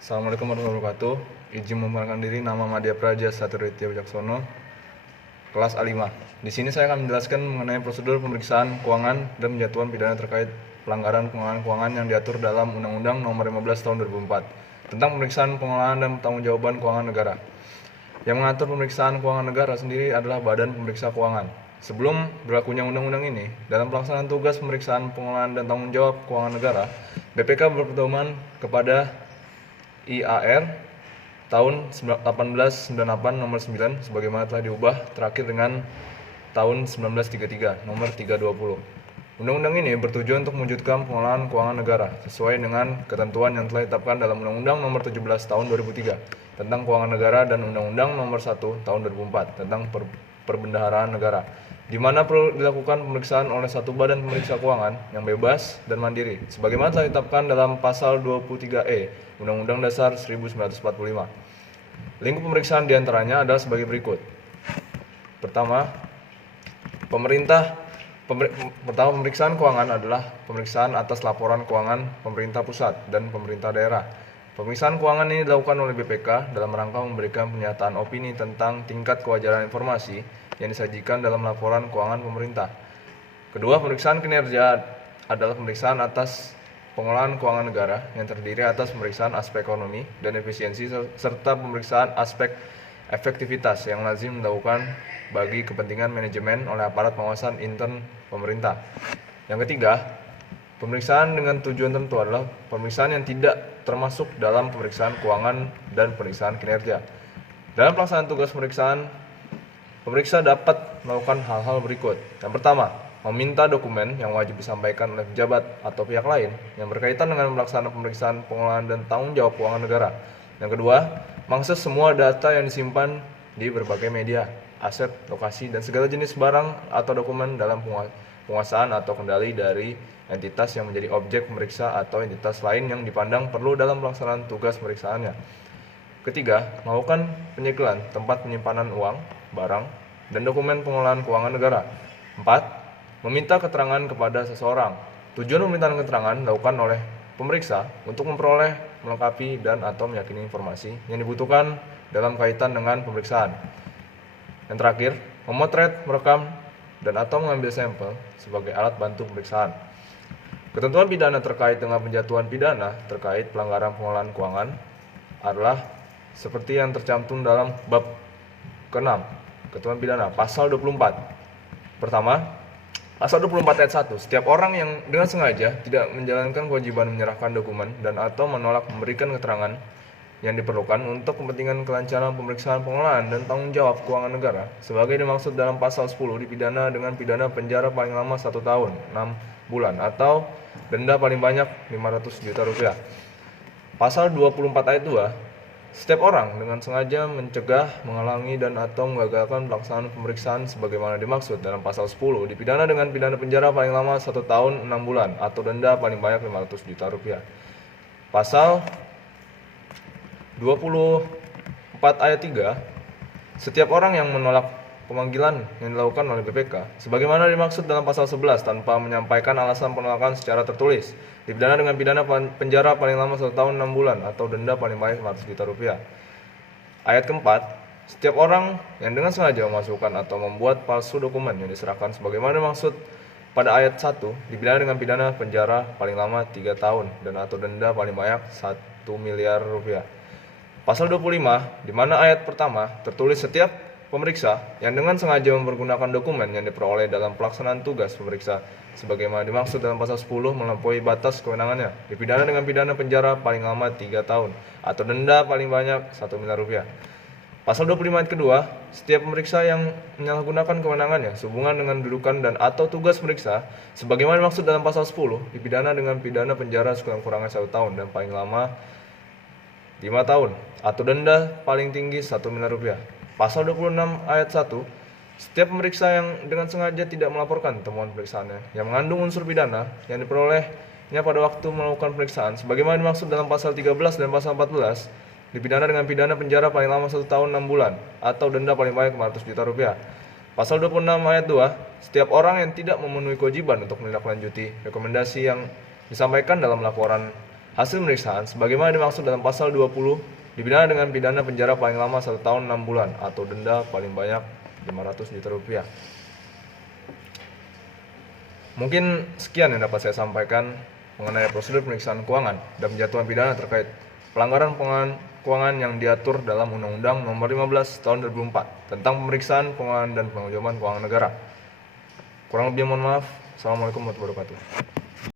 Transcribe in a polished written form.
Assalamualaikum warahmatullahi wabarakatuh. Izin memperkenalkan diri, nama Madya Praja Satrio Wicaksono, kelas A5. Di sini saya akan menjelaskan mengenai prosedur pemeriksaan keuangan dan penjatuhan pidana terkait pelanggaran pengelolaan keuangan yang diatur dalam Undang-Undang Nomor 15 Tahun 2004 tentang pemeriksaan pengelolaan dan pertanggungjawaban keuangan negara. Yang mengatur pemeriksaan keuangan negara sendiri adalah Badan Pemeriksa Keuangan. Sebelum berlakunya undang-undang ini, dalam pelaksanaan tugas pemeriksaan pengelolaan dan tanggung jawab keuangan negara, BPK berpedoman kepada IAR tahun 1898 nomor 9 sebagaimana telah diubah terakhir dengan tahun 1933 nomor 320. Undang-undang ini bertujuan untuk mewujudkan pengelolaan keuangan negara sesuai dengan ketentuan yang telah ditetapkan dalam Undang-Undang Nomor 17 Tahun 2003 tentang Keuangan Negara dan Undang-Undang Nomor 1 Tahun 2004 tentang Perbendaharaan Negara, di mana perlu dilakukan pemeriksaan oleh satu badan pemeriksa keuangan yang bebas dan mandiri, sebagaimana telah ditetapkan dalam Pasal 23E Undang-Undang Dasar 1945. Lingkup pemeriksaan diantaranya adalah sebagai berikut. Pertama, pemeriksaan keuangan adalah pemeriksaan atas laporan keuangan pemerintah pusat dan pemerintah daerah. Pemeriksaan keuangan ini dilakukan oleh BPK dalam rangka memberikan pernyataan opini tentang tingkat kewajaran informasi yang disajikan dalam laporan keuangan pemerintah. Kedua, pemeriksaan kinerja adalah pemeriksaan atas pengelolaan keuangan negara yang terdiri atas pemeriksaan aspek ekonomi dan efisiensi serta pemeriksaan aspek efektivitas yang lazim dilakukan bagi kepentingan manajemen oleh aparat pengawasan intern pemerintah. Yang ketiga, pemeriksaan dengan tujuan tertentu adalah pemeriksaan yang tidak termasuk dalam pemeriksaan keuangan dan pemeriksaan kinerja. Dalam pelaksanaan tugas pemeriksaan, pemeriksa dapat melakukan hal-hal berikut. Yang pertama, meminta dokumen yang wajib disampaikan oleh pejabat atau pihak lain yang berkaitan dengan pelaksanaan pemeriksaan pengelolaan dan tanggung jawab keuangan negara. Yang kedua, mengakses semua data yang disimpan di berbagai media, aset, lokasi, dan segala jenis barang atau dokumen dalam penguasaan atau kendali dari entitas yang menjadi objek pemeriksa atau entitas lain yang dipandang perlu dalam pelaksanaan tugas pemeriksaannya. Ketiga, melakukan penyegelan tempat penyimpanan uang, barang, dan dokumen pengelolaan keuangan negara. 4. Meminta keterangan kepada seseorang. Tujuan permintaan keterangan dilakukan oleh pemeriksa untuk memperoleh, melengkapi, dan atau meyakini informasi yang dibutuhkan dalam kaitan dengan pemeriksaan. Yang terakhir, memotret, merekam, dan atau mengambil sampel sebagai alat bantu pemeriksaan. Ketentuan pidana terkait dengan penjatuhan pidana terkait pelanggaran pengelolaan keuangan adalah seperti yang tercantum dalam bab ke-6 Ketentuan Pidana pasal 24. Pertama, pasal 24 ayat 1, setiap orang yang dengan sengaja tidak menjalankan kewajiban menyerahkan dokumen dan atau menolak memberikan keterangan yang diperlukan untuk kepentingan kelancaran pemeriksaan pengelolaan dan tanggung jawab keuangan negara sebagai dimaksud dalam pasal 10 dipidana dengan pidana penjara paling lama 1 tahun 6 bulan atau denda paling banyak 500 juta rupiah. Pasal 24 ayat 2, setiap orang dengan sengaja mencegah, menghalangi, dan atau menggagalkan pelaksanaan pemeriksaan sebagaimana dimaksud dalam pasal 10 dipidana dengan pidana penjara paling lama 1 tahun 6 bulan atau denda paling banyak 500 juta rupiah. Pasal 24 ayat 3, setiap orang yang menolak pemanggilan yang dilakukan oleh BPK sebagaimana dimaksud dalam pasal 11 tanpa menyampaikan alasan penolakan secara tertulis dipidana dengan pidana penjara paling lama 1 tahun 6 bulan atau denda paling banyak 500 juta rupiah. Ayat keempat, setiap orang yang dengan sengaja memasukkan atau membuat palsu dokumen yang diserahkan sebagaimana dimaksud pada ayat 1 dipidana dengan pidana penjara paling lama 3 tahun dan atau denda paling banyak 1 miliar rupiah. Pasal 25, di mana ayat pertama tertulis setiap pemeriksa yang dengan sengaja mempergunakan dokumen yang diperoleh dalam pelaksanaan tugas pemeriksa sebagaimana dimaksud dalam pasal 10 melampaui batas kewenangannya dipidana dengan pidana penjara paling lama 3 tahun atau denda paling banyak 1 miliar rupiah. Pasal 25 ayat kedua, setiap pemeriksa yang menyalahgunakan kewenangannya sehubungan dengan dudukan dan atau tugas pemeriksa sebagaimana dimaksud dalam pasal 10 dipidana dengan pidana penjara sekurang-kurangnya 1 tahun dan paling lama 5 tahun atau denda paling tinggi 1 miliar rupiah. Pasal 26 ayat 1, setiap pemeriksa yang dengan sengaja tidak melaporkan temuan pemeriksaannya yang mengandung unsur pidana yang diperolehnya pada waktu melakukan pemeriksaan sebagaimana dimaksud dalam pasal 13 dan pasal 14 dipidana dengan pidana penjara paling lama 1 tahun 6 bulan atau denda paling banyak 500 juta rupiah. Pasal 26 ayat 2, setiap orang yang tidak memenuhi kewajiban untuk menindaklanjuti rekomendasi yang disampaikan dalam laporan Hasil pemeriksaan, sebagaimana dimaksud dalam pasal 20, dipidana dengan pidana penjara paling lama 1 tahun 6 bulan atau denda paling banyak 500 juta rupiah. Mungkin sekian yang dapat saya sampaikan mengenai prosedur pemeriksaan keuangan dan penjatuhan pidana terkait pelanggaran keuangan yang diatur dalam Undang-Undang Nomor 15 Tahun 2004 tentang pemeriksaan keuangan dan pengawasan keuangan negara. Kurang lebih mohon maaf. Assalamualaikum warahmatullahi wabarakatuh.